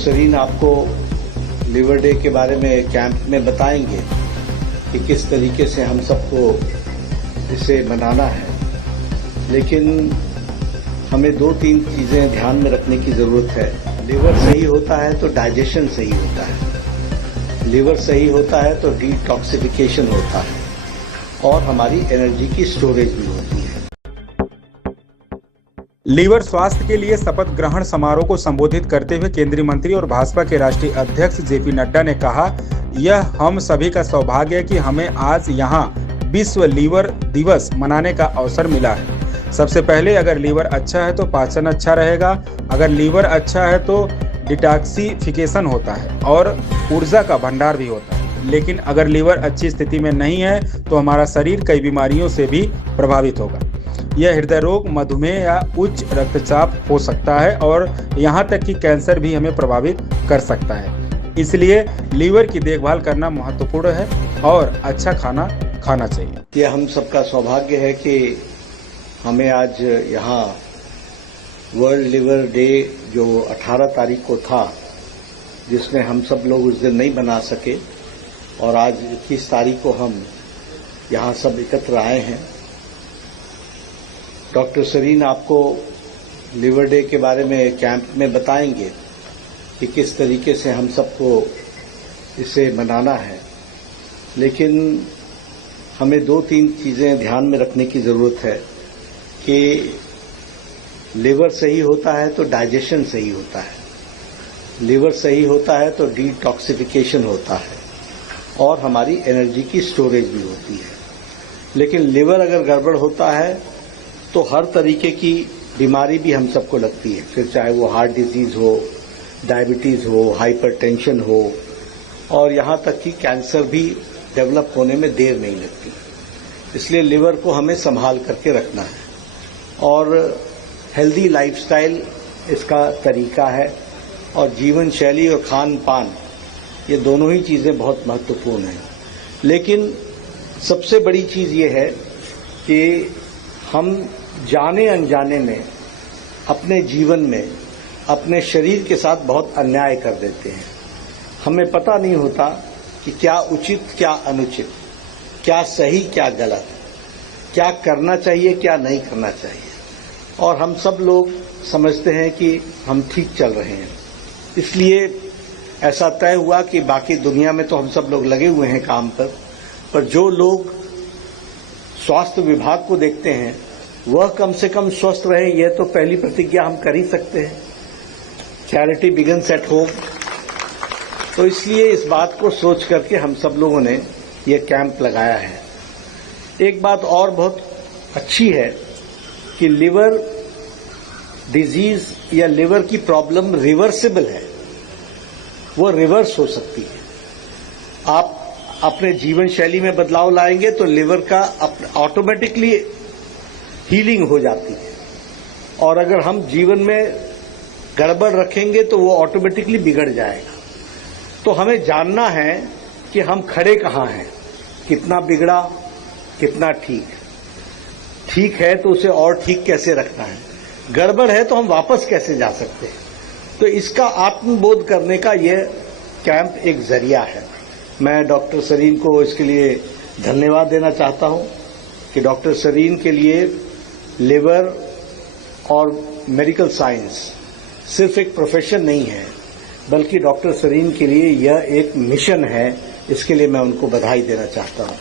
सरीन आपको liver day के बारे में कैंप में बताएंगे कि किस तरीके से हम सबको इसे मनाना है, लेकिन हमें 2-3 चीजें ध्यान में रखने की जरूरत है। लिवर सही होता है तो डाइजेशन सही होता है, लिवर सही होता है तो डिटॉक्सिफिकेशन होता है और हमारी एनर्जी की स्टोरेज भी होती है। लीवर स्वास्थ्य के लिए शपथ ग्रहण समारोह को संबोधित करते हुए केंद्रीय मंत्री और भाजपा के राष्ट्रीय अध्यक्ष जेपी नड्डा ने कहा, यह हम सभी का सौभाग्य है कि हमें आज यहाँ विश्व लीवर दिवस मनाने का अवसर मिला है। सबसे पहले अगर लीवर अच्छा है तो पाचन अच्छा रहेगा, अगर लीवर अच्छा है तो डिटॉक्सिफिकेशन होता है और ऊर्जा का भंडार भी होता है। लेकिन अगर लीवर अच्छी स्थिति में नहीं है तो हमारा शरीर कई बीमारियों से भी प्रभावित होगा। यह हृदय रोग, मधुमेह या उच्च रक्तचाप हो सकता है और यहाँ तक कि कैंसर भी हमें प्रभावित कर सकता है। इसलिए लीवर की देखभाल करना महत्वपूर्ण है और अच्छा खाना खाना चाहिए। यह हम सबका सौभाग्य है कि हमें आज यहाँ वर्ल्ड लिवर डे जो 18 तारीख को था, जिसमें हम सब लोग उस दिन नहीं मना सके, और आज 21 तारीख को हम यहाँ सब एकत्र आए हैं। डॉक्टर सरीन आपको लिवर डे के बारे में कैंप में बताएंगे कि किस तरीके से हम सबको इसे मनाना है, लेकिन हमें 2-3 चीजें ध्यान में रखने की जरूरत है कि लिवर सही होता है तो डाइजेशन सही होता है, लिवर सही होता है तो डिटॉक्सिफिकेशन होता है और हमारी एनर्जी की स्टोरेज भी होती है। लेकिन लिवर अगर गड़बड़ होता है तो हर तरीके की बीमारी भी हम सबको लगती है, फिर चाहे वो हार्ट डिजीज हो, डायबिटीज हो, हाइपरटेंशन हो, और यहाँ तक कि कैंसर भी डेवलप होने में देर नहीं लगती। इसलिए लिवर को हमें संभाल करके रखना है और हेल्दी लाइफस्टाइल इसका तरीका है, और जीवन शैली और खान पान ये दोनों ही चीजें बहुत महत्वपूर्ण हैं। लेकिन सबसे बड़ी चीज ये है कि हम जाने अनजाने में अपने जीवन में अपने शरीर के साथ बहुत अन्याय कर देते हैं। हमें पता नहीं होता कि क्या उचित क्या अनुचित, क्या सही क्या गलत, क्या करना चाहिए क्या नहीं करना चाहिए, और हम सब लोग समझते हैं कि हम ठीक चल रहे हैं। इसलिए ऐसा तय हुआ कि बाकी दुनिया में तो हम सब लोग लगे हुए हैं काम पर जो लोग स्वास्थ्य विभाग को देखते हैं वह कम से कम स्वस्थ रहे, यह तो पहली प्रतिज्ञा हम कर ही सकते हैं। Charity begins at home. तो इसलिए इस बात को सोच करके हम सब लोगों ने ये कैंप लगाया है। एक बात और बहुत अच्छी है कि लिवर डिजीज या लिवर की प्रॉब्लम रिवर्सिबल है, वो रिवर्स हो सकती है। आप अपने जीवन शैली में बदलाव लाएंगे तो लिवर का ऑटोमेटिकली हीलिंग हो जाती है, और अगर हम जीवन में गड़बड़ रखेंगे तो वो ऑटोमेटिकली बिगड़ जाएगा। तो हमें जानना है कि हम खड़े कहाँ हैं, कितना बिगड़ा कितना ठीक है तो उसे और ठीक कैसे रखना है, गड़बड़ है तो हम वापस कैसे जा सकते हैं। तो इसका आत्मबोध करने का यह कैंप एक जरिया है। मैं डॉक्टर सरीन को इसके लिए धन्यवाद देना चाहता हूं कि डॉक्टर सरीन के लिए लिवर और मेडिकल साइंस सिर्फ एक प्रोफेशन नहीं है, बल्कि डॉक्टर सरीन के लिए यह एक मिशन है। इसके लिए मैं उनको बधाई देना चाहता हूं।